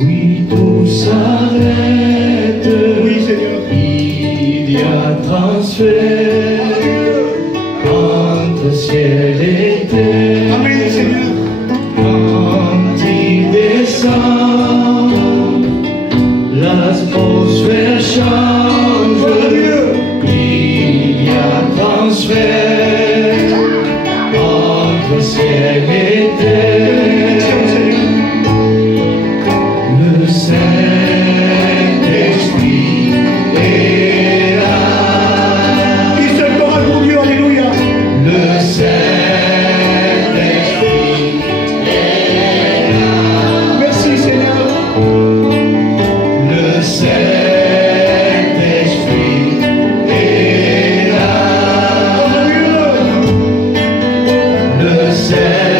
Oui, tout s'arrête. Oui, Seigneur. Il y a transfert entre ciel et terre. Amen, Seigneur. Quand il descend, l'atmosphère change. Il y a transfert entre ciel et terre. Le Saint-Esprit est là. Qui seul parole pour Dieu, alléluia. Le Saint-Esprit est là. Merci Seigneur. Le Saint-Esprit est là. Le Saint-Esprit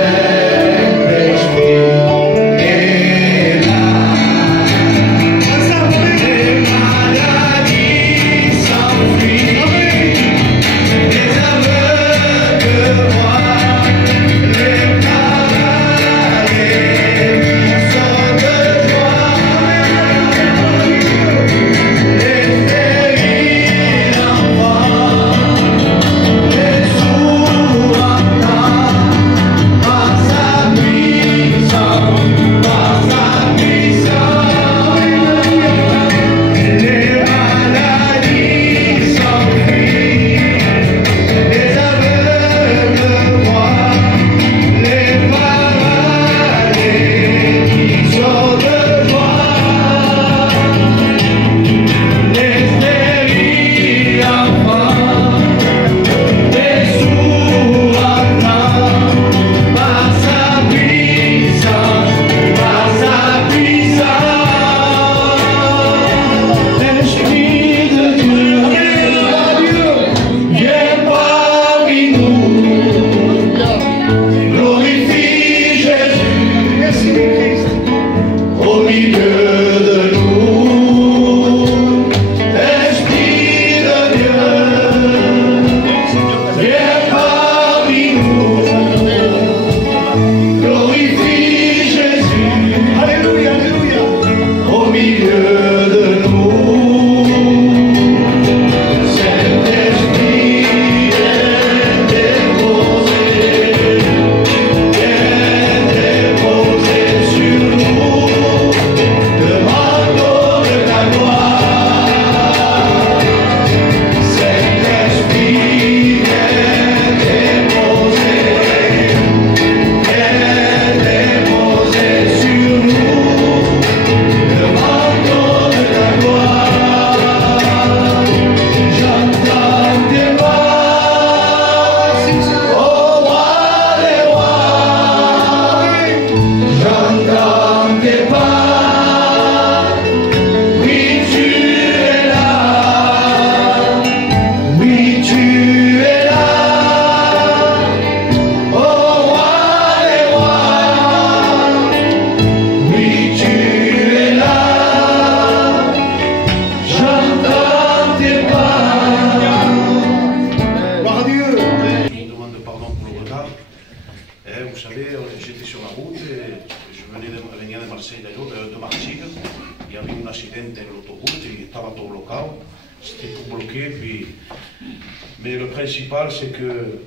Mais le principal, c'est que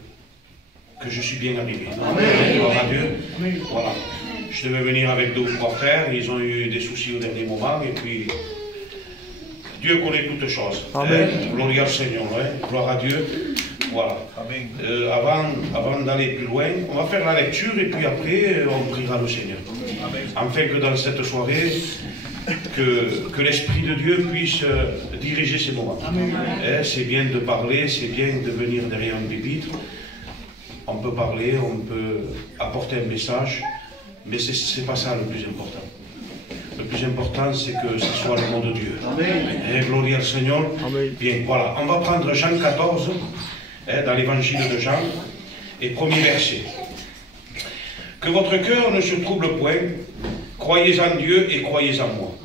je suis bien arrivé. Gloire à Dieu. Voilà. Je devais venir avec 2 ou 3 frères, ils ont eu des soucis au dernier moment, et puis Dieu connaît toutes choses. Gloire au Seigneur. Gloire à Dieu. Voilà. Avant d'aller plus loin, on va faire la lecture, et puis après, on priera le Seigneur. Afin que dans cette soirée, que l'Esprit de Dieu puisse diriger ces moments. C'est bien de parler, c'est bien de venir derrière un pupitre. On peut parler, on peut apporter un message, mais ce n'est pas ça le plus important. Le plus important, c'est que ce soit le mot de Dieu. Gloire au Seigneur. Bien, voilà. On va prendre Jean 14, dans l'évangile de Jean, et premier verset. Que votre cœur ne se trouble point, croyez en Dieu et croyez en moi.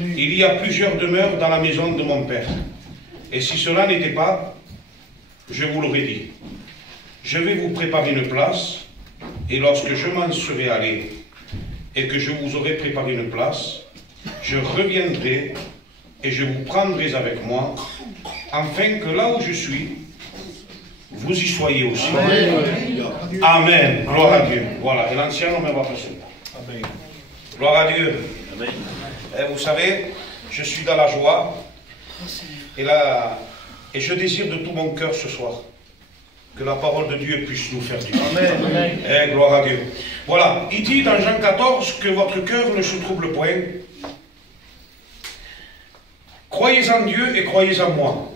Il y a plusieurs demeures dans la maison de mon Père. Et si cela n'était pas, je vous l'aurais dit. Je vais vous préparer une place, et lorsque je m'en serai allé, et que je vous aurai préparé une place, je reviendrai et je vous prendrai avec moi, afin que là où je suis, vous y soyez aussi. Amen. Amen. Gloire à Dieu. Voilà. Et l'ancien homme va passer. Amen. Gloire à Dieu. Amen. Et vous savez, je suis dans la joie et je désire de tout mon cœur ce soir que la parole de Dieu puisse nous faire du bien. Amen. Et gloire à Dieu. Voilà. Il dit dans Jean 14 que votre cœur ne se trouble point. Croyez en Dieu et croyez en moi.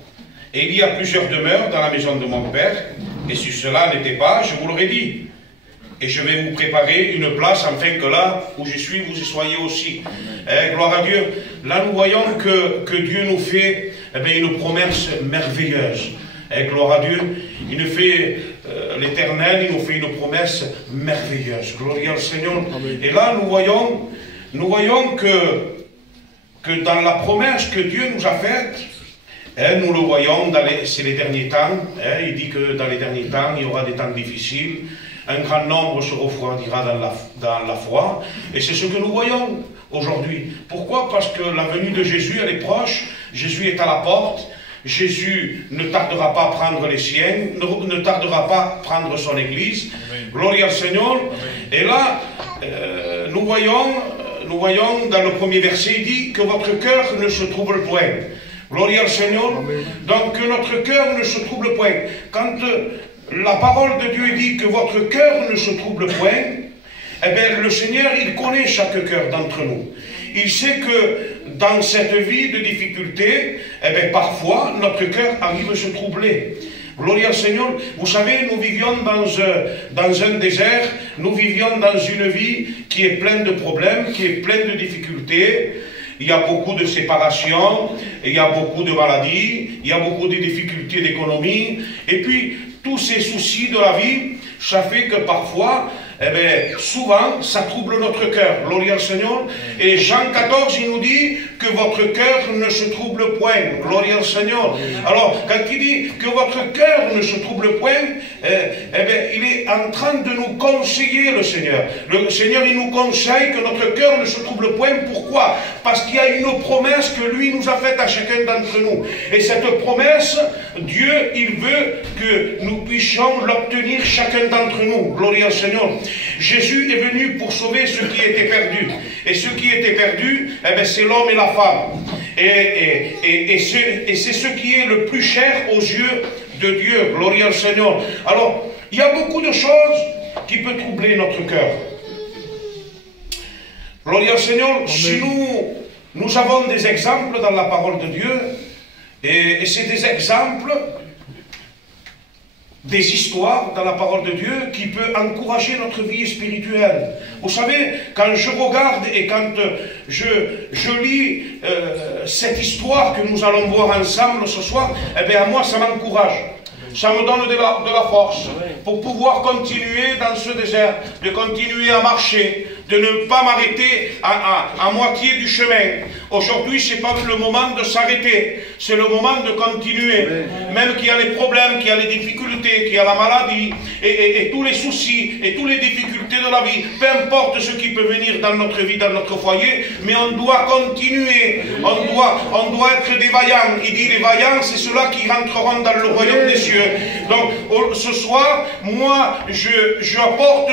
Et il y a plusieurs demeures dans la maison de mon Père, et si cela n'était pas, je vous l'aurais dit. Et je vais vous préparer une place, afin que là où je suis, vous y soyez aussi. Gloire à Dieu. Là, nous voyons que Dieu nous fait une promesse merveilleuse. Gloire à Dieu. Il nous fait, l'Éternel, il nous fait une promesse merveilleuse. Gloire au Seigneur. Et là, nous voyons que dans la promesse que Dieu nous a faite, nous le voyons, c'est les derniers temps. Il dit que dans les derniers temps, il y aura des temps difficiles. Un grand nombre se refroidira dans la foi. Et c'est ce que nous voyons aujourd'hui. Pourquoi? Parce que la venue de Jésus, elle est proche. Jésus est à la porte. Jésus ne tardera pas à prendre les siens, ne tardera pas à prendre son Église. Amen. Gloire au Seigneur. Amen. Et là, nous voyons dans le premier verset, il dit que votre cœur ne se trouble point. Gloire au Seigneur. Amen. Donc que notre cœur ne se trouble point. Quand la parole de Dieu dit que votre cœur ne se trouble point, eh bien le Seigneur, il connaît chaque cœur d'entre nous. Il sait que dans cette vie de difficulté, eh bien parfois notre cœur arrive à se troubler. Gloire au Seigneur. Vous savez, nous vivions dans un désert, nous vivions dans une vie qui est pleine de problèmes, qui est pleine de difficultés. Il y a beaucoup de séparations, il y a beaucoup de maladies, il y a beaucoup de difficultés d'économie. Et puis, tous ces soucis de la vie, ça fait que parfois, eh bien, souvent, ça trouble notre cœur. Gloire au Seigneur. Et Jean 14, il nous dit que votre cœur ne se trouble point. Gloire au Seigneur. Alors, quand il dit que votre cœur ne se trouble point, eh bien, il est en train de nous conseiller, le Seigneur. Le Seigneur, il nous conseille que notre cœur ne se trouble point. Pourquoi? Parce qu'il y a une promesse que lui nous a faite à chacun d'entre nous. Et cette promesse, Dieu, il veut que nous puissions l'obtenir chacun d'entre nous. Gloire au Seigneur. Jésus est venu pour sauver ceux qui étaient perdus. Et ceux qui étaient perdus, eh bien, c'est l'homme et la femme. Et c'est ce qui est le plus cher aux yeux de Dieu. Gloire au Seigneur. Alors, il y a beaucoup de choses qui peuvent troubler notre cœur. Gloire au Seigneur. Amen. Si nous avons des exemples dans la parole de Dieu, et c'est des exemples, des histoires dans la parole de Dieu qui peut encourager notre vie spirituelle. Vous savez, quand je regarde et quand je lis cette histoire que nous allons voir ensemble ce soir, eh bien, à moi, ça m'encourage. Ça me donne de la force pour pouvoir continuer dans ce désert, de continuer à marcher, de ne pas m'arrêter à moitié du chemin. Aujourd'hui, ce n'est pas le moment de s'arrêter, c'est le moment de continuer. Même qu'il y a les problèmes, qu'il y a les difficultés, qu'il y a la maladie, et tous les soucis, et toutes les difficultés de la vie, peu importe ce qui peut venir dans notre vie, dans notre foyer, mais on doit continuer, on doit être des vaillants. Il dit les vaillants, c'est ceux-là qui rentreront dans le royaume des cieux. Donc, ce soir, moi, je apporte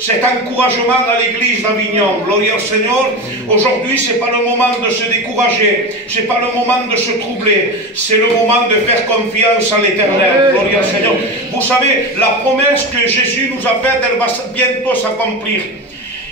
cet encouragement à l'église d'Avignon. Gloire au Seigneur. Aujourd'hui, ce n'est pas le moment de se décourager. Ce n'est pas le moment de se troubler. C'est le moment de faire confiance à l'Éternel. Gloire au Seigneur. Vous savez, la promesse que Jésus nous a faite, elle va bientôt s'accomplir.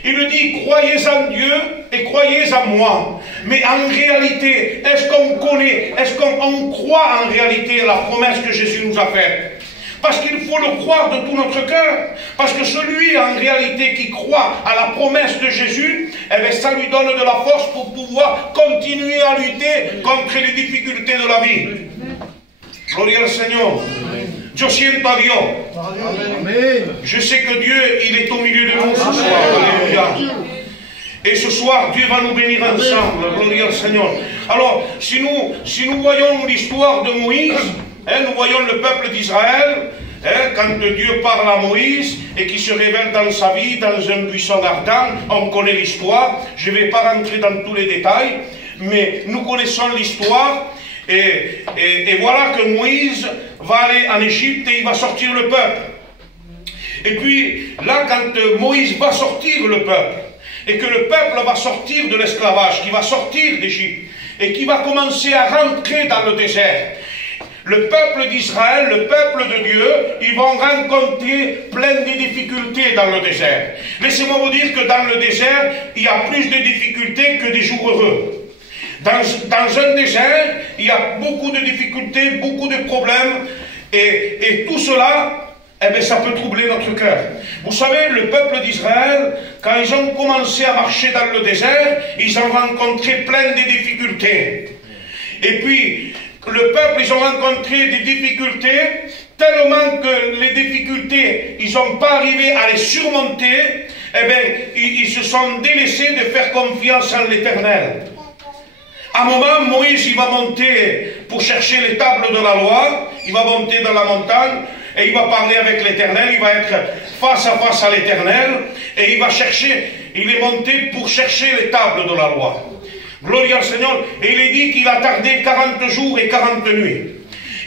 Il dit, croyez en Dieu et croyez en moi. Mais en réalité, est-ce qu'on connaît, est-ce qu'on croit en réalité la promesse que Jésus nous a faite? Parce qu'il faut le croire de tout notre cœur. Parce que celui en réalité qui croit à la promesse de Jésus, eh bien, ça lui donne de la force pour pouvoir continuer à lutter contre les difficultés de la vie. Gloire au Seigneur. Yo siento a Dios. Amen. Je sais que Dieu, il est au milieu de nous ce soir. Alléluia. Et ce soir, Dieu va nous bénir ensemble. Gloire au Seigneur. Alors, si nous voyons l'histoire de Moïse, nous voyons le peuple d'Israël, quand Dieu parle à Moïse et qu'il se révèle dans sa vie, dans un buisson ardent, on connaît l'histoire. Je ne vais pas rentrer dans tous les détails, mais nous connaissons l'histoire. Et voilà que Moïse va aller en Égypte et il va sortir le peuple. Et puis là, quand Moïse va sortir le peuple, et que le peuple va sortir de l'esclavage, qui va sortir d'Égypte, et qui va commencer à rentrer dans le désert, le peuple d'Israël, le peuple de Dieu, ils vont rencontrer plein de difficultés dans le désert. Laissez-moi vous dire que dans le désert, il y a plus de difficultés que des jours heureux. Dans un désert, il y a beaucoup de difficultés, beaucoup de problèmes, et tout cela, eh bien, ça peut troubler notre cœur. Vous savez, le peuple d'Israël, quand ils ont commencé à marcher dans le désert, ils ont rencontré plein de difficultés. Et puis, le peuple, ils ont rencontré des difficultés, tellement que les difficultés, ils n'ont pas arrivé à les surmonter, eh bien, ils se sont délaissés de faire confiance en l'Éternel. À un moment, Moïse, il va monter pour chercher les tables de la loi, il va monter dans la montagne, et il va parler avec l'Éternel, il va être face à l'Éternel, et il va chercher, il est monté pour chercher les tables de la loi. Gloire au Seigneur. Et il est dit qu'il a tardé 40 jours et 40 nuits.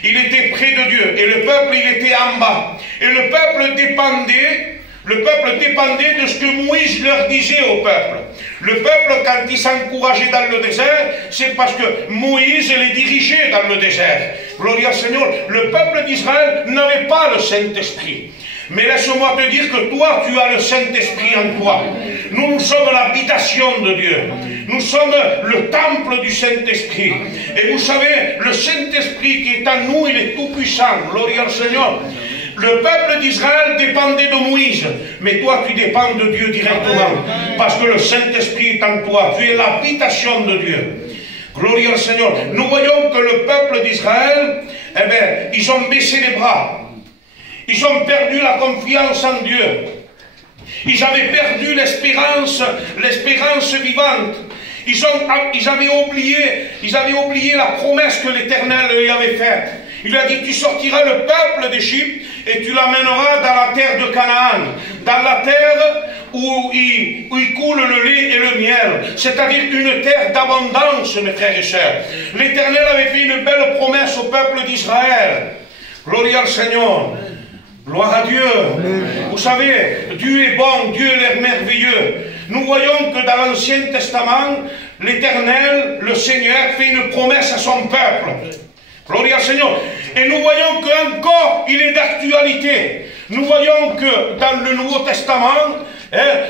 Il était près de Dieu, et le peuple, il était en bas. Et le peuple dépendait de ce que Moïse leur disait au peuple. Le peuple, quand il s'encourageait dans le désert, c'est parce que Moïse les dirigeait dans le désert. Gloire au Seigneur. Le peuple d'Israël n'avait pas le Saint-Esprit. Mais laisse-moi te dire que toi, tu as le Saint-Esprit en toi. Nous sommes l'habitation de Dieu. Nous sommes le temple du Saint-Esprit. Et vous savez, le Saint-Esprit qui est en nous, il est tout puissant. Gloire au Seigneur. Le peuple d'Israël dépendait de Moïse, mais toi tu dépends de Dieu directement, parce que le Saint-Esprit est en toi, tu es l'habitation de Dieu. Gloire au Seigneur. Nous voyons que le peuple d'Israël, eh bien, ils ont baissé les bras, ils ont perdu la confiance en Dieu, ils avaient perdu l'espérance vivante. Ils avaient oublié la promesse que l'Éternel lui avait faite. Il lui a dit, tu sortiras le peuple d'Égypte et tu l'amèneras dans la terre de Canaan, dans la terre où il coule le lait et le miel, c'est-à-dire une terre d'abondance, mes frères et sœurs. L'Éternel avait fait une belle promesse au peuple d'Israël. Gloire au Seigneur. Gloire à Dieu. Amen. Vous savez, Dieu est bon, Dieu est merveilleux. Nous voyons que dans l'Ancien Testament, l'Éternel, le Seigneur, fait une promesse à son peuple. Gloire au Seigneur. Et nous voyons qu'encore, il est d'actualité. Nous voyons que dans le Nouveau Testament,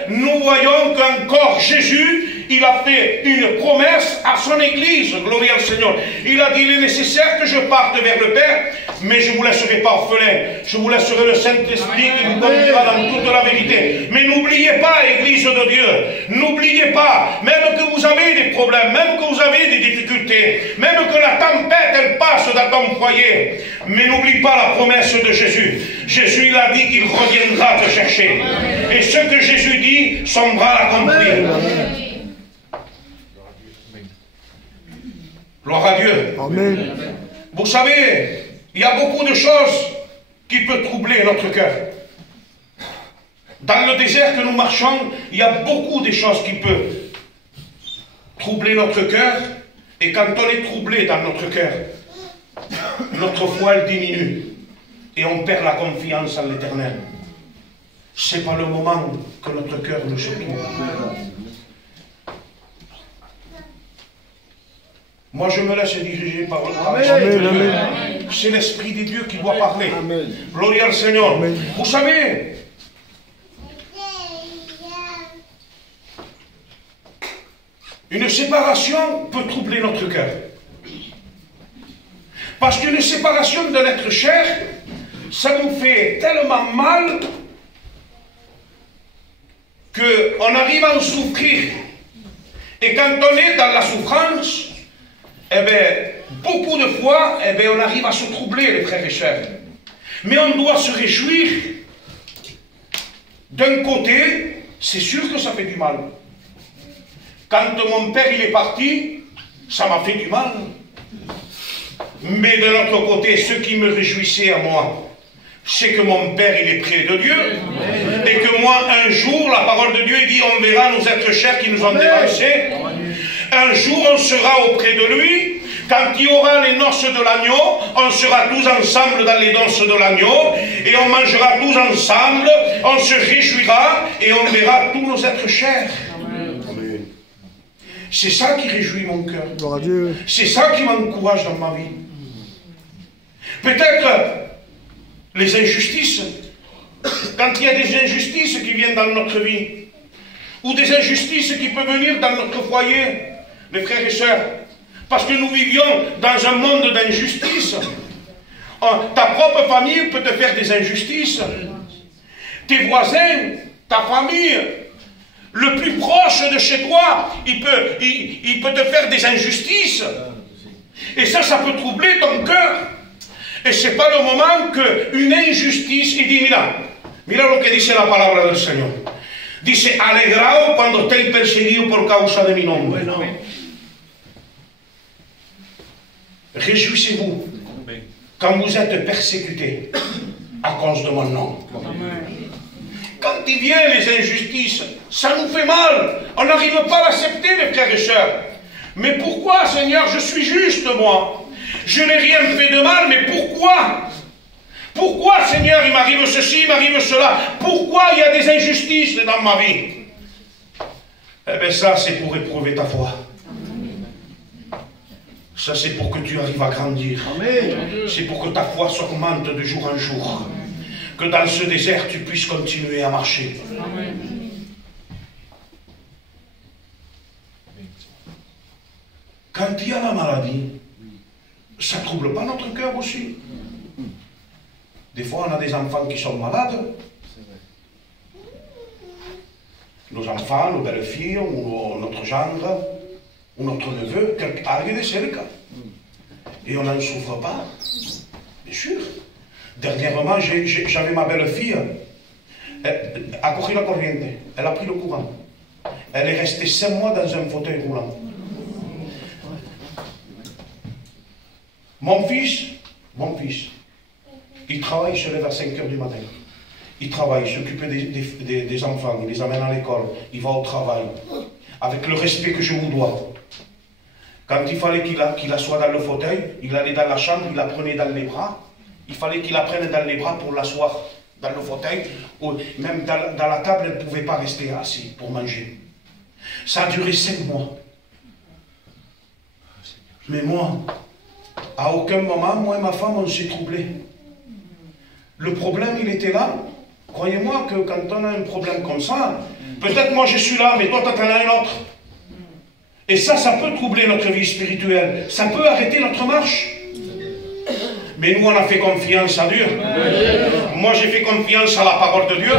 nous voyons qu'encore Jésus, il a fait une promesse à son Église. Gloire au Seigneur. Il a dit, il est nécessaire que je parte vers le Père, mais je ne vous laisserai pas orphelin. Je vous laisserai le Saint-Esprit qui vous conduira dans toute la vérité. Mais n'oubliez pas, Église de Dieu, n'oubliez pas, même que vous avez des problèmes, même que vous avez des difficultés, même que la tempête, elle passe dans ton foyer, mais n'oublie pas la promesse de Jésus. Jésus, il a dit qu'il reviendra te chercher. Et ce que Jésus dit, son bras l'accomplit. Gloire à Dieu. Amen. Vous savez, il y a beaucoup de choses qui peuvent troubler notre cœur. Dans le désert que nous marchons, il y a beaucoup de choses qui peuvent troubler notre cœur. Et quand on est troublé dans notre cœur, notre foi elle diminue. Et on perd la confiance en l'Éternel. Ce n'est pas le moment que notre cœur nous se trouve. Moi, je me laisse diriger par le C'est l'Esprit de Dieu qui doit parler. Amen. Gloire au Seigneur. Amen. Vous savez, une séparation peut troubler notre cœur. Parce qu'une séparation de l'être cher, ça nous fait tellement mal qu'on arrive à en souffrir. Et quand on est dans la souffrance, eh bien, beaucoup de fois, eh bien, on arrive à se troubler, les frères et sœurs. Mais on doit se réjouir. D'un côté, c'est sûr que ça fait du mal. Quand mon père il est parti, ça m'a fait du mal. Mais de l'autre côté, ce qui me réjouissait à moi, c'est que mon Père, il est près de Dieu. Et que moi, un jour, la parole de Dieu, il dit, on verra nos êtres chers qui nous ont dévancés. Un jour, on sera auprès de lui. Quand il y aura les noces de l'agneau, on sera tous ensemble dans les noces de l'agneau. Et on mangera tous ensemble. On se réjouira. Et on verra tous nos êtres chers. C'est ça qui réjouit mon cœur. C'est ça qui m'encourage dans ma vie. Peut-être les injustices. Quand il y a des injustices qui viennent dans notre vie, ou des injustices qui peuvent venir dans notre foyer, mes frères et sœurs, parce que nous vivions dans un monde d'injustice. Ta propre famille peut te faire des injustices. Tes voisins, ta famille, le plus proche de chez toi, il peut te faire des injustices. Et ça peut troubler ton cœur. Et ce n'est pas le moment qu'une injustice, il dit, mira lo que dice la palabra del Señor. Dice, alegraos cuando estéis perseguidos por causa de mi nombre. Réjouissez-vous quand vous êtes persécutés à cause de mon nom. Quand il vient les injustices, ça nous fait mal. On n'arrive pas à l'accepter, mes frères et sœurs. Mais pourquoi, Seigneur, je suis juste, moi? Je n'ai rien fait de mal, mais pourquoi? Pourquoi, Seigneur, il m'arrive ceci, il m'arrive cela? Pourquoi il y a des injustices dans ma vie? Eh bien, ça, c'est pour éprouver ta foi. Ça, c'est pour que tu arrives à grandir. C'est pour que ta foi s'augmente de jour en jour. Que dans ce désert, tu puisses continuer à marcher. Quand il y a la maladie, ça ne trouble pas notre cœur aussi? Des fois, on a des enfants qui sont malades. Nos enfants, nos belles-filles, ou notre gendre, ou notre neveu, c'est le cas. Et on n'en souffre pas. Bien sûr. Dernièrement, j'avais ma belle-fille. A couru la corriente. Elle a pris le courant. Elle est restée 5 mois dans un fauteuil roulant. Mon fils, il travaille, il se lève à 5 h du matin. Il travaille, il s'occupe des enfants, il les amène à l'école, il va au travail, avec le respect que je vous dois. Quand il fallait qu'il assoie dans le fauteuil, il allait dans la chambre, il la prenait dans les bras. Il fallait qu'il la prenne dans les bras pour l'asseoir dans le fauteuil. Ou même dans la table, elle ne pouvait pas rester assise pour manger. Ça a duré 5 mois. Mais moi, à aucun moment, moi et ma femme, on s'est troublés. Le problème, il était là. Croyez-moi que quand on a un problème comme ça, peut-être moi je suis là, mais toi, tu en as un autre. Et ça peut troubler notre vie spirituelle. Ça peut arrêter notre marche. Mais nous, on a fait confiance à Dieu. Moi, j'ai fait confiance à la parole de Dieu.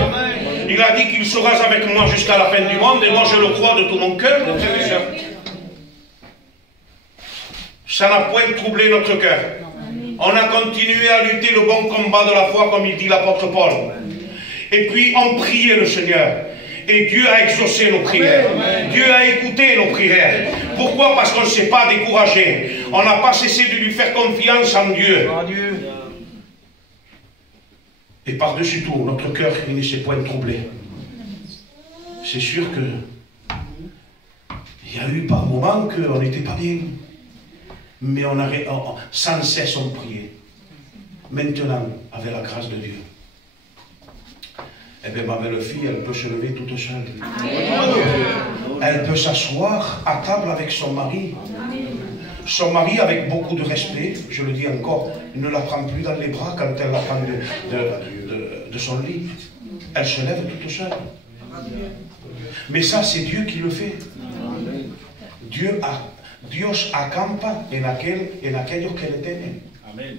Il a dit qu'il sera avec moi jusqu'à la fin du monde, et moi, je le crois de tout mon cœur, mon frère et sœur. Ça n'a point troublé notre cœur. On a continué à lutter le bon combat de la foi, comme il dit l'apôtre Paul. Et puis, on priait le Seigneur. Et Dieu a exaucé nos prières. Dieu a écouté nos prières. Pourquoi? Parce qu'on ne s'est pas découragé. On n'a pas cessé de lui faire confiance en Dieu. Et par-dessus tout, notre cœur, il ne s'est point troublé. C'est sûr que il y a eu par moments qu'on n'était pas bien. Mais sans cesse on priait. Maintenant, avec la grâce de Dieu, eh bien ma belle-fille, elle peut se lever toute seule. Elle peut s'asseoir à table avec son mari. Son mari, avec beaucoup de respect, je le dis encore, ne la prend plus dans les bras quand elle la prend de son lit. Elle se lève toute seule. Mais ça, c'est Dieu qui le fait. Dios acampa en aquellos que le temen. Amen.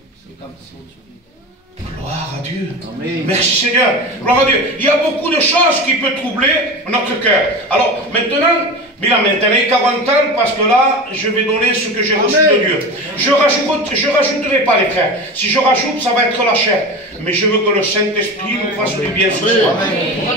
Gloire à Dieu. Amen. Merci Seigneur. Gloire à Dieu. Il y a beaucoup de choses qui peuvent troubler notre cœur. Alors maintenant, tenéis qu'aguantar parce que là, je vais donner ce que j'ai reçu de Dieu. Je rajouterai pas les frères. Si je rajoute, ça va être la chair. Mais je veux que le Saint-Esprit nous fasse du bien ce soir.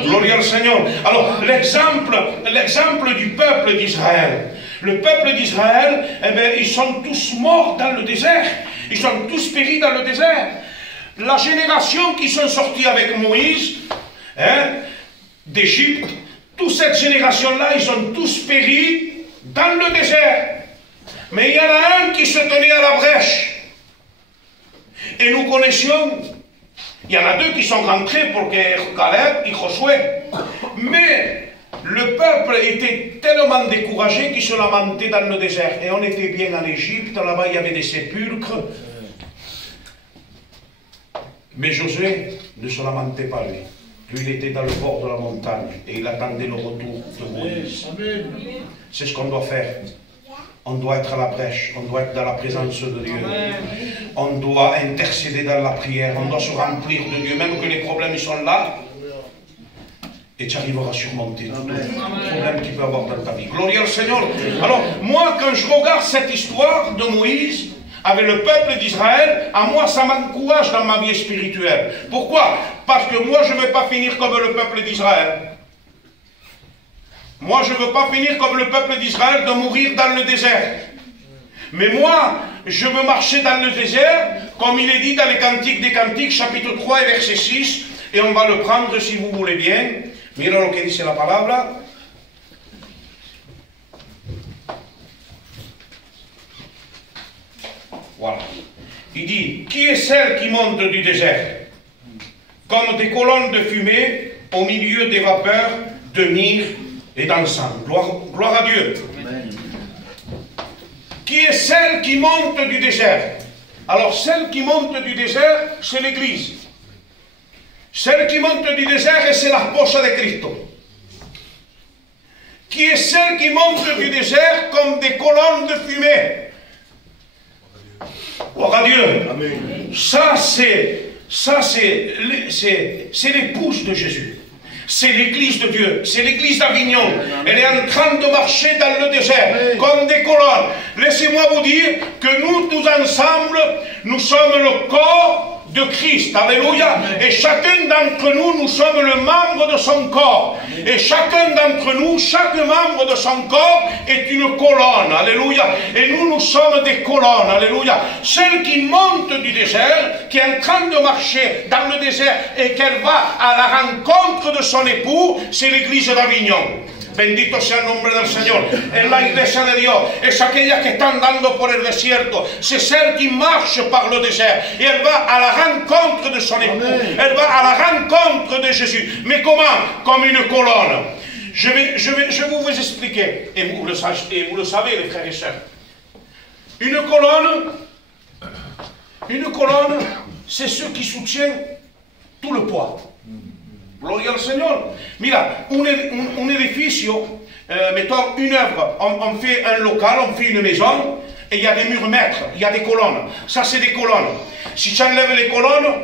Gloire au Seigneur. Alors, l'exemple du peuple d'Israël. Le peuple d'Israël, eh bien, ils sont tous morts dans le désert. Ils sont tous péris dans le désert. la génération qui sont sortis avec Moïse, hein, d'Égypte, toute cette génération-là, ils ont tous péri dans le désert. Mais il y en a un qui se tenait à la brèche. Et nous connaissions, il y en a deux qui sont rentrés pour que Caleb et Josué. Mais le peuple était tellement découragé qu'il se lamentait dans le désert. Et on était bien en Égypte, là-bas il y avait des sépulcres. Mais Josué ne se lamentait pas lui. Lui, il était dans le bord de la montagne et il attendait le retour de Moïse. C'est ce qu'on doit faire. On doit être à la brèche, on doit être dans la présence de Dieu. On doit intercéder dans la prière, on doit se remplir de Dieu, même que les problèmes ils sont là. Et tu arriveras à surmonter tous les problèmes que tu peux avoir dans ta vie. Gloire au Seigneur. Alors, moi, quand je regarde cette histoire de Moïse, avec le peuple d'Israël, à moi, ça m'encourage dans ma vie spirituelle. Pourquoi? Parce que moi, je ne veux pas finir comme le peuple d'Israël. Moi, je ne veux pas finir comme le peuple d'Israël de mourir dans le désert. Mais moi, je veux marcher dans le désert, comme il est dit dans les Cantiques des Cantiques, chapitre 3 et verset 6, et on va le prendre si vous voulez bien. Mira lo que dice la palabra. Voilà. Il dit, qui est celle qui monte du désert, comme des colonnes de fumée au milieu des vapeurs de myrrhe et d'encens. Gloire à Dieu. Amen. Qui est celle qui monte du désert? Alors, celle qui monte du désert, c'est l'Église. Celle qui monte du désert, c'est la esposa de Cristo. Qui est celle qui monte du désert comme des colonnes de fumée? Gloire à Dieu. Amen. Ça, c'est l'épouse de Jésus. C'est l'église de Dieu, c'est l'église d'Avignon. Elle est en train de marcher dans le désert, comme des colonnes. Laissez-moi vous dire que nous, tous ensemble, nous sommes le corps de Christ. Alléluia. Et chacun d'entre nous, nous sommes le membre de son corps. Et chacun d'entre nous, chaque membre de son corps est une colonne. Alléluia. Et nous, nous sommes des colonnes. Alléluia. Celle qui monte du désert, qui est en train de marcher dans le désert et qu'elle va à la rencontre de son époux, c'est l'église d'Avignon. Bendito sea el nombre del Señor. Es la iglesia de Dios. Es aquella que está andando por el desierto. C'est celle qui marche par le désert. Et elle va à la rencontre de son époux. Elle va à la rencontre de Jésus. Mais comment? Comme une colonne. Je vais vous expliquer. Et vous le savez, les frères et sœurs. Une colonne, c'est ce qui soutient tout le poids. Gloria al Señor. Mira, un edificio, mettons une œuvre, on fait un local, on fait une maison, et il y a des murs mètres, il y a des colonnes. Ça, c'est des colonnes. Si tu enlèves les colonnes,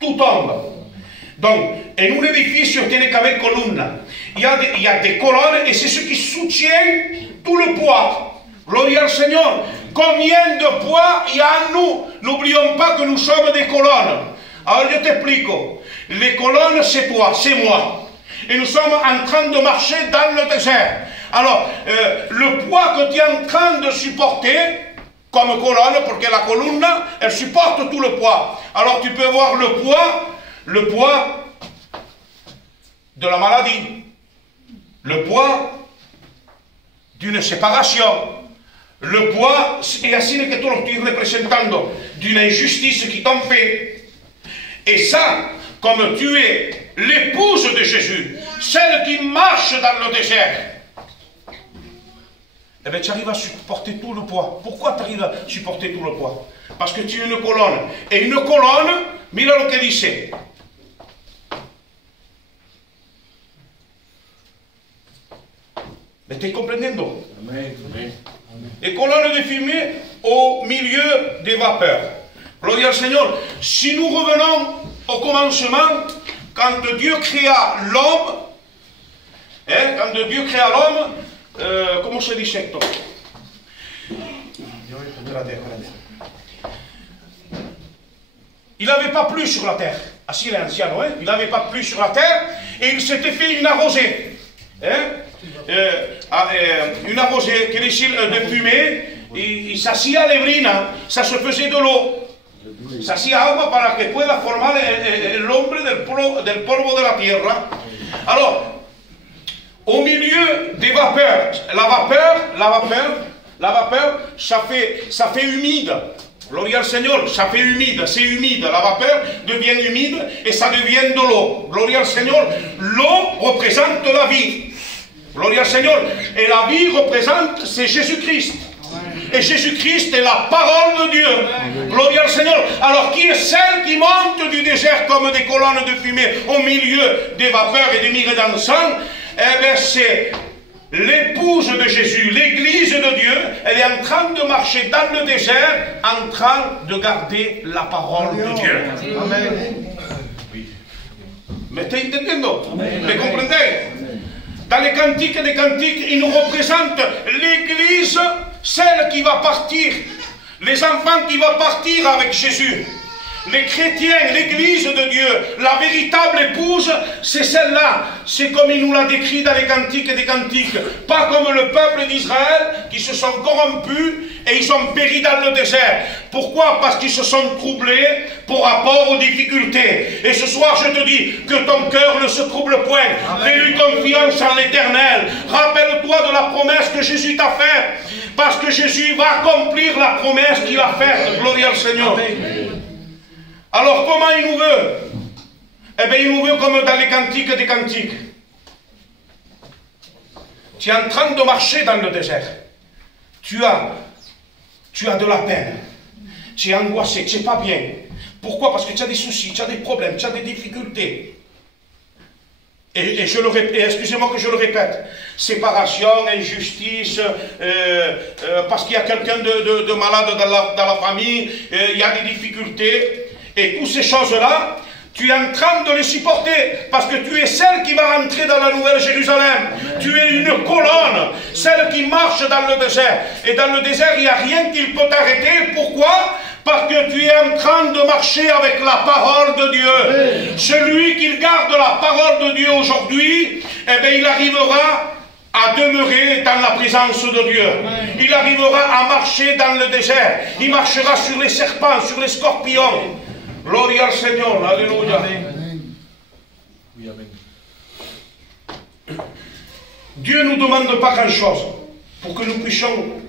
tout tombe. Donc, en un edificio tiene que haber columnas. Il y a des colonnes, et c'est ce qui soutient tout le poids. Gloria al Señor. Combien de poids il y a en nous? N'oublions pas que nous sommes des colonnes. Alors, je t'explique. Les colonnes, c'est toi, c'est moi. Et nous sommes en train de marcher dans le désert. Alors, le poids que tu es en train de supporter, comme colonne, parce que la colonne, elle supporte tout le poids. Alors, tu peux voir le poids de la maladie, le poids d'une séparation, le poids, et así que tú lo estoy representando, d'une injustice qui t'ont fait. Et ça, comme tu es l'épouse de Jésus, celle qui marche dans le désert, eh bien tu arrives à supporter tout le poids. Pourquoi tu arrives à supporter tout le poids? Parce que tu es une colonne. Et une colonne, mira lo que dice. ¿Me estáis comprendiendo? Amén. Et colonne de fumée au milieu des vapeurs. Gloria al Seigneur. Si nous revenons au commencement, quand Dieu créa l'homme, comment se dit esto? Il n'avait pas plu sur la terre. Así el anciano, il n'avait pas plu sur la terre et il s'était fait une arrosée. Une arrosée, que decir, de fumée, y se hacía lebrina, ça se faisait de l'eau. Se hacía agua para que pueda formar el hombre del polvo de la tierra. Alors, au milieu des vapeurs, la vapeur, ça fait humide. Gloria al Seigneur, ça fait humide, c'est humide. La vapeur devient humide et ça devient de l'eau. Gloria al Seigneur, l'eau représente la vie. Gloria al Seigneur. Et la vie représente, c'est Jésus-Christ. Et Jésus-Christ est la parole de Dieu. Gloria al Seigneur. Alors qui est celle qui monte du désert comme des colonnes de fumée au milieu des vapeurs et des myrrhes d'encens? Eh bien c'est l'épouse de Jésus, l'église de Dieu. Elle est en train de marcher dans le désert, en train de garder la parole de Dieu. Amen. Me stai intendendo? Me comprendez? Dans les cantiques des cantiques, il nous représente l'église, celle qui va partir, les enfants qui vont partir avec Jésus. Les chrétiens, l'église de Dieu, la véritable épouse, c'est celle-là. C'est comme il nous l'a décrit dans les cantiques des cantiques. Pas comme le peuple d'Israël qui se sont corrompus et ils ont péri dans le désert. Pourquoi? Parce qu'ils se sont troublés par rapport aux difficultés. Et ce soir, je te dis que ton cœur ne se trouble point. Fais-lui confiance en l'Éternel. Rappelle-toi de la promesse que Jésus t'a faite. Parce que Jésus va accomplir la promesse qu'il a faite. Gloire au Seigneur. Amen. Alors comment il nous veut? Eh bien il nous veut comme dans les cantiques des cantiques. Tu es en train de marcher dans le désert. Tu as de la peine. Tu es angoissé, tu n'es pas bien. Pourquoi? Parce que tu as des soucis, tu as des problèmes, tu as des difficultés. Et je le répète, excusez-moi que je le répète, séparation, injustice, parce qu'il y a quelqu'un de malade dans la famille, il y a des difficultés. Et toutes ces choses-là, tu es en train de les supporter parce que tu es celle qui va rentrer dans la Nouvelle Jérusalem. Tu es une colonne, celle qui marche dans le désert. Et dans le désert, il n'y a rien qui peut t'arrêter. Pourquoi? Parce que tu es en train de marcher avec la parole de Dieu. Celui qui garde la parole de Dieu aujourd'hui, eh bien, il arrivera à demeurer dans la présence de Dieu. Il arrivera à marcher dans le désert. Il marchera sur les serpents, sur les scorpions. Gloria al Seigneur, alléluia. Dieu ne nous demande pas grand-chose pour que nous puissions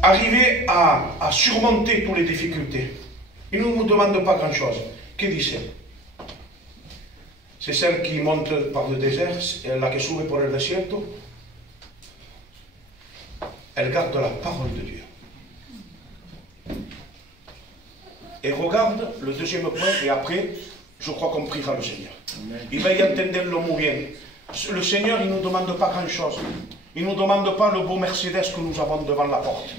arriver à surmonter toutes les difficultés. Il ne nous demande pas grand-chose. Que dit-il? C'est celle qui monte par le désert, la que sube por el desierto. Elle garde la parole de Dieu. Et regarde le deuxième point, et après, je crois qu'on priera le Seigneur. Il va y entendre le mot bien. Le Seigneur, il ne nous demande pas grand-chose. Il ne nous demande pas le beau Mercedes que nous avons devant la porte.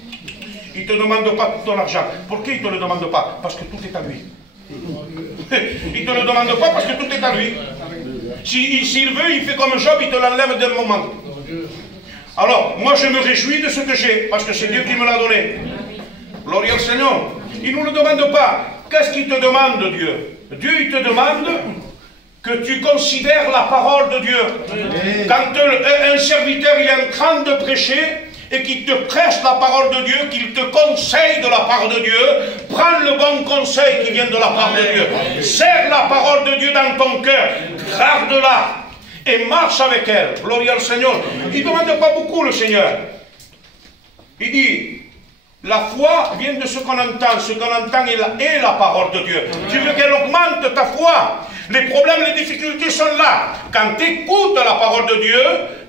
Il ne te demande pas tout ton argent. Pourquoi il ne te le demande pas? Parce que tout est à lui. Il ne te le demande pas parce que tout est à lui. S'il veut, il fait comme Job, il te l'enlève d'un moment. Alors, moi je me réjouis de ce que j'ai, parce que c'est Dieu qui me l'a donné. Gloire au Seigneur. Il ne nous le demande pas. Qu'est-ce qu'il te demande, Dieu? Dieu, il te demande que tu considères la parole de Dieu. Quand un serviteur il est en train de prêcher et qu'il te prêche la parole de Dieu, qu'il te conseille de la part de Dieu, prends le bon conseil qui vient de la part de Dieu. Serre la parole de Dieu dans ton cœur, garde-la et marche avec elle. Gloire au Seigneur. Il ne demande pas beaucoup, le Seigneur. Il dit, la foi vient de ce qu'on entend. Ce qu'on entend est la parole de Dieu. Tu veux qu'elle augmente ta foi. Les problèmes, les difficultés sont là. Quand tu écoutes la parole de Dieu,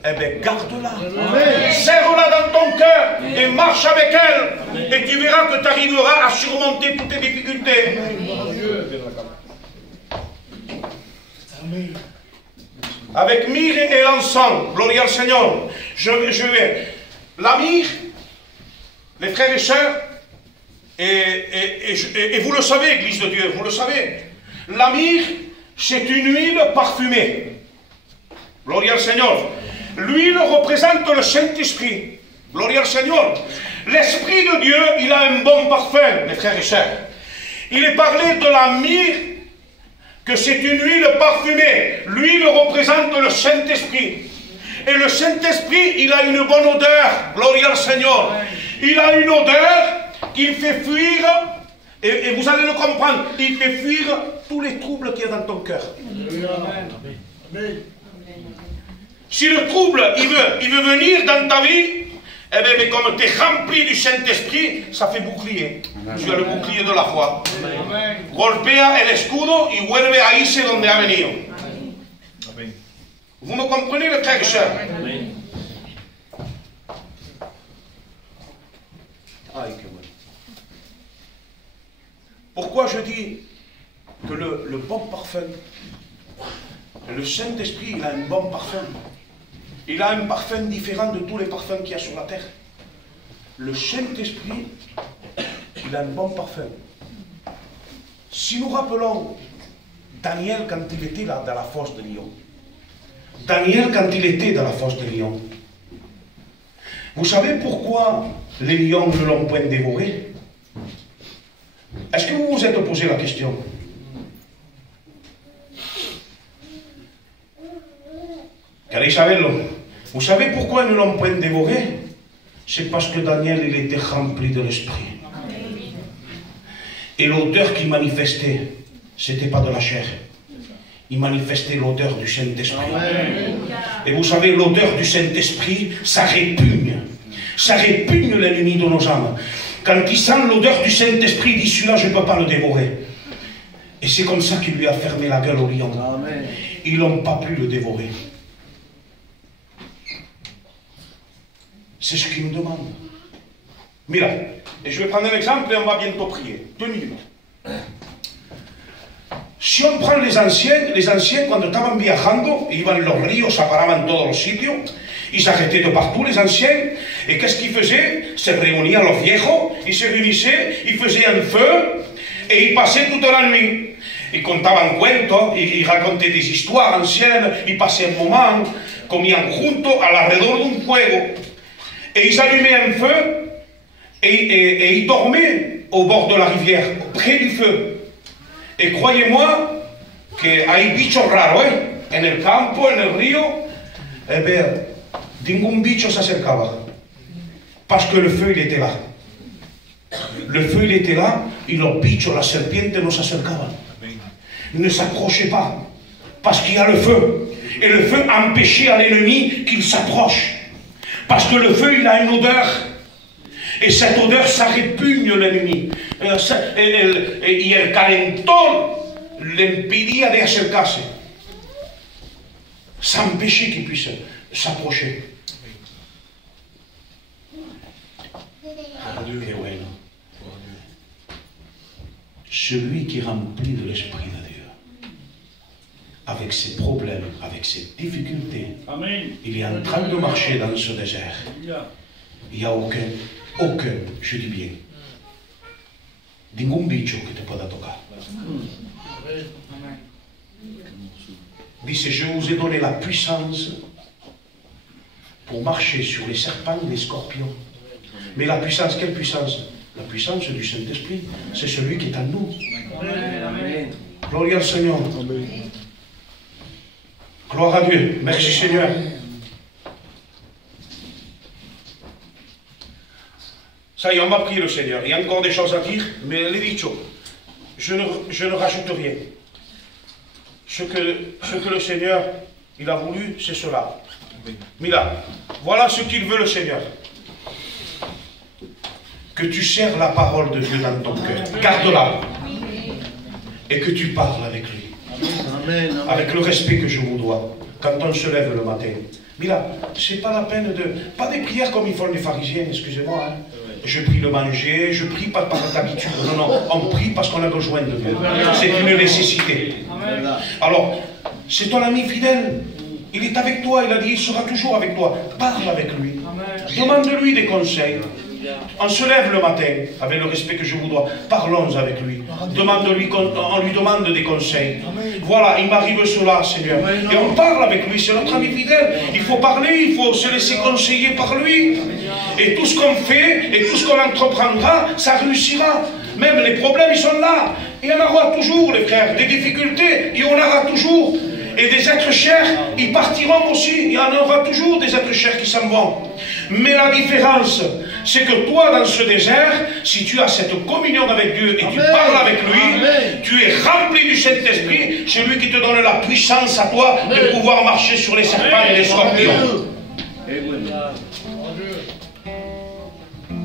eh bien, garde-la. Serre-la dans ton cœur et marche avec elle. Et tu verras que tu arriveras à surmonter toutes tes difficultés. Avec myrrhe et l'encens, gloire au Seigneur. Je vais. La myrrhe, les frères et sœurs, et vous le savez, Église de Dieu, vous le savez. La myrrhe, c'est une huile parfumée. Gloire au Seigneur. L'huile représente le Saint-Esprit. Gloire au Seigneur. L'Esprit de Dieu, il a un bon parfum, mes frères et sœurs. Il est parlé de la myrrhe, que c'est une huile parfumée. L'huile représente le Saint-Esprit. Et le Saint-Esprit, il a une bonne odeur. Gloire au Seigneur. Il a une odeur qui fait fuir Et vous allez le comprendre. Il fait fuir tous les troubles qu'il y a dans ton cœur. Amen. Si le trouble, il veut venir dans ta vie, eh bien, mais comme tu es rempli du Saint-Esprit, ça fait bouclier. Tu as le bouclier de la foi. Golpea el escudo y vuelve a irse donde ha venido. Vous me comprenez, le frère et sœur? Pourquoi je dis que le bon parfum, le Saint-Esprit, il a un bon parfum. Il a un parfum différent de tous les parfums qu'il y a sur la terre. Le Saint-Esprit, il a un bon parfum. Si nous rappelons Daniel quand il était là dans la fosse de lion. Daniel quand il était dans la fosse de lion. Vous savez pourquoi les lions ne l'ont point dévoré? Est-ce que vous vous êtes posé la question? Queréis saberlo? Vous savez pourquoi ils ne l'ont point dévoré? C'est parce que Daniel, il était rempli de l'esprit. Et l'odeur qu'il manifestait, ce n'était pas de la chair. Il manifestait l'odeur du Saint-Esprit. Et vous savez, l'odeur du Saint-Esprit, ça répugne. Ça répugne l'ennemi de nos âmes. Quand il sent l'odeur du Saint-Esprit, il dit, celui-là, je ne peux pas le dévorer. Et c'est comme ça qu'il lui a fermé la gueule au lion. Ils n'ont pas pu le dévorer. C'est ce qu'il nous demande. Mira, et je vais prendre un exemple et on va bientôt prier. 2 minutes. Si on prend les anciens cuando estaban viajando, iban los ríos, se paraban en todos los sitios, ils s'arrêtaient de partout, les anciens, et qu'est-ce qu'ils faisaient? Se reunían los viejos, ils se réunissaient, ils faisaient un feu, et ils passaient toute la nuit. Ils contaban cuentos, ils racontaient des histoires anciennes, ils passaient un moment, comían juntos alrededor d'un fuego, et ils allumaient un feu, et ils dormaient au bord de la rivière, près du feu. Et croyez-moi que hay bichos raros, en el campo, en el río, eh bien, ningún bicho se acercaba. Parce que le feu, il était là. Le feu, il était là, et los bichos, las serpientes no se acercaban. Ne s'approchaient pas. Parce qu'il y a le feu. Et le feu empêchait à l'ennemi qu'il s'approche. Parce que le feu, il a une odeur. Et cette odeur, ça répugne l'ennemi. Y el calentón le impedía de acercarse. Ça empêchait qu'il puisse s'approcher. Celui qui est rempli de l'Esprit de Dieu, avec ses problèmes, avec ses difficultés, il est en train de marcher dans ce désert. Il n'y a aucun, je dis bien, ningún bicho que te pueda tocar. Dice, je vous ai donné la puissance pour marcher sur les serpents et les scorpions. Mais la puissance, quelle puissance? La puissance du Saint-Esprit, c'est celui qui est en nous. Gloire au Seigneur. Gloire à Dieu. Merci Seigneur. Ça y est, on va prier le Seigneur. Il y a encore des choses à dire, mais les dicho, je ne rajoute rien. Ce que le Seigneur, il a voulu, c'est cela. Mira, voilà ce qu'il veut le Seigneur. Que tu sers la parole de Dieu dans ton cœur. Garde-la. Et que tu parles avec lui. Avec le respect que je vous dois. Quand on se lève le matin. Mira, c'est pas la peine de... Pas des prières comme ils font les pharisiens, excusez-moi. Hein. Je prie le manger, je prie pas par d'habitude. Non, non, on prie parce qu'on a besoin de Dieu. C'est une nécessité. Alors, c'est ton ami fidèle. Il est avec toi, il a dit, il sera toujours avec toi. Parle avec lui. Demande-lui des conseils. On se lève le matin, avec le respect que je vous dois. Parlons avec lui. Demande-lui, on lui demande des conseils. Voilà, il m'arrive cela, Seigneur. Et on parle avec lui, c'est notre ami fidèle. Il faut parler, il faut se laisser conseiller par lui. Et tout ce qu'on fait, et tout ce qu'on entreprendra, ça réussira. Même les problèmes, ils sont là. Il y en aura toujours, les frères, des difficultés, il y en aura toujours. Et des êtres chers, ils partiront aussi. Il y en aura toujours des êtres chers qui s'en vont. Mais la différence, c'est que toi, dans ce désert, si tu as cette communion avec Dieu et tu parles avec lui, tu es rempli du Saint-Esprit. C'est lui qui te donne la puissance à toi de pouvoir marcher sur les serpents et les scorpions.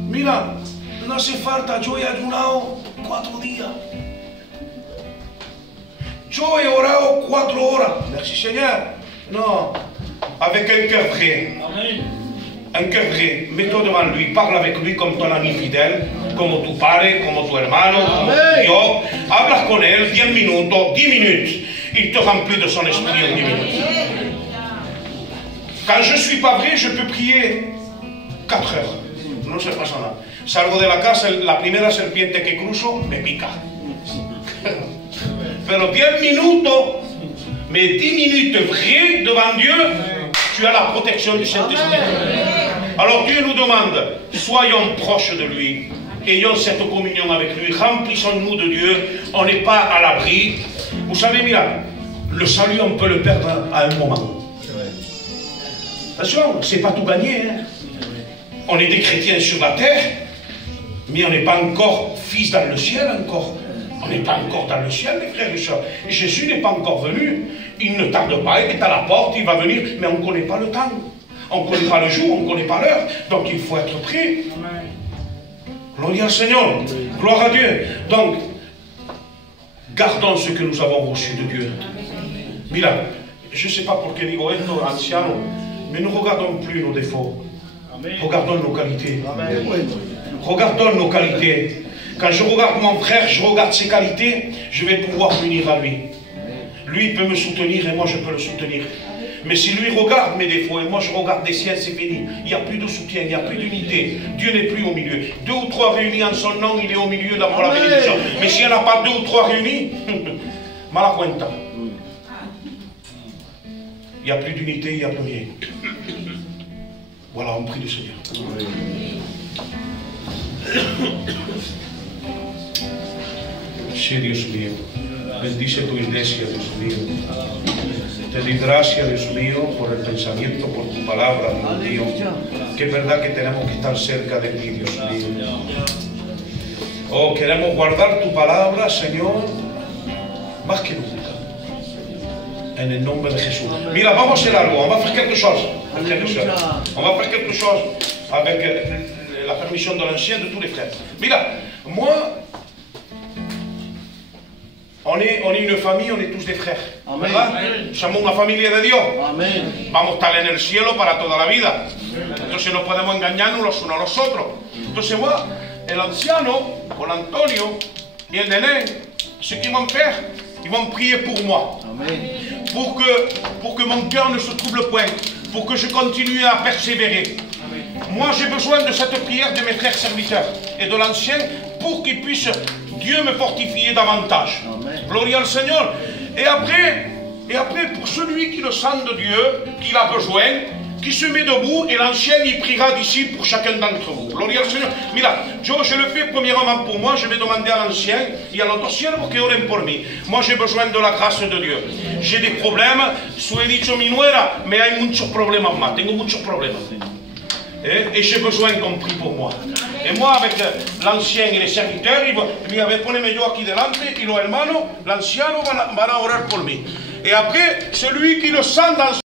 Mira, no hace falta, yo he ayunado 4 días. Yo he orado 4 horas. Merci Seigneur. Non, avec un cœur vrai. Un cœur vrai. Mets-toi devant lui, parle avec lui comme ton ami fidèle, como tu padre, como tu hermano, como tu Dios. Hablas con él 10 minutos, 10 minutes. Il te remplit de son esprit en 10 minutes. Quand je ne suis pas vrai, je peux prier 4 heures. No se pasa nada. Salgo de la casa, la primera serpiente que cruzo me pica. Pero 10 minutos, mais 10 minutes vraies devant Dieu, tu as la protection du Saint-Esprit. Alors Dieu nous demande, soyons proches de lui, ayons cette communion avec lui, remplissons-nous de Dieu, on n'est pas à l'abri. Vous savez, mira, le salut, on peut le perdre à un moment. Attention, c'est pas tout gagné. Hein. On est des chrétiens sur la terre, mais on n'est pas encore fils dans le ciel encore. On n'est pas encore dans le ciel, les frères et sœurs. Jésus n'est pas encore venu. Il ne tarde pas, il est à la porte, il va venir, mais on ne connaît pas le temps. On ne connaît pas le jour, on ne connaît pas l'heure. Donc il faut être prêt. Gloire au Seigneur. Gloire à Dieu. Donc, gardons ce que nous avons reçu de Dieu. Mira, je ne sais pas pour quel digo esto, anciano, mais nous ne regardons plus nos défauts. Regardons nos qualités. Regardons nos qualités. Quand je regarde mon frère, je regarde ses qualités, je vais pouvoir m'unir à lui. Lui peut me soutenir et moi je peux le soutenir. Mais si lui regarde mes défauts et moi je regarde des siens, c'est fini. Il n'y a plus de soutien, il n'y a plus d'unité. Dieu n'est plus au milieu. 2 ou 3 réunis en son nom, il est au milieu d'avoir la bénédiction. Mais s'il n'y en a pas 2 ou 3 réunis, mala cuenta. Il n'y a plus d'unité, il n'y a plus rien. Voilà, on prie le Seigneur. Sí, Dios mío. Bendice tu iglesia, Dios mío. Te doy gracias, Dios mío, por el pensamiento, por tu palabra, Dios mío. Que es verdad que tenemos que estar cerca de ti, Dios mío. Oh, queremos guardar tu palabra, Señor, más que nunca. En el nombre de Jesús. Mira, vamos a hacer algo, on va faire quelque chose. On va faire quelque chose avec la permission de l'ancien, de tous les frères. Mira, moi, on est une famille, on est tous des frères. ¿Verdad? Somos una familia de Dios. Vamos a estar en el cielo para toda la vida. Entonces no podemos engañarnos los unos a los otros. Entonces moi, el anciano, con Antonio y el nené, ce qu'ils vont faire, ils vont prier pour moi. Pour que mon cœur ne se trouble point. Pour que je continue à persévérer. Moi, j'ai besoin de cette prière de mes frères serviteurs et de l'ancien pour qu'ils puissent, Dieu me fortifier davantage. Gloire au Seigneur. Et après, pour celui qui le sent de Dieu, qu'il a besoin, qui se met debout et l'ancien, il priera d'ici pour chacun d'entre vous. Gloire au Seigneur. Mira, je le fais premièrement pour moi, je vais demander à l'ancien et à l'autre siervo que oren por mí. Moi, j'ai besoin de la grâce de Dieu. J'ai des problèmes, he dicho mi nuera, mais hay muchos problemas más, tengo muchos problemas. Et j'ai besoin qu'on prie pour moi. Et moi, avec l'ancien et les serviteurs, poneme yo aquí delante, y los hermanos, l'anciano van a orar por mí. Et après, celui qui le sent dans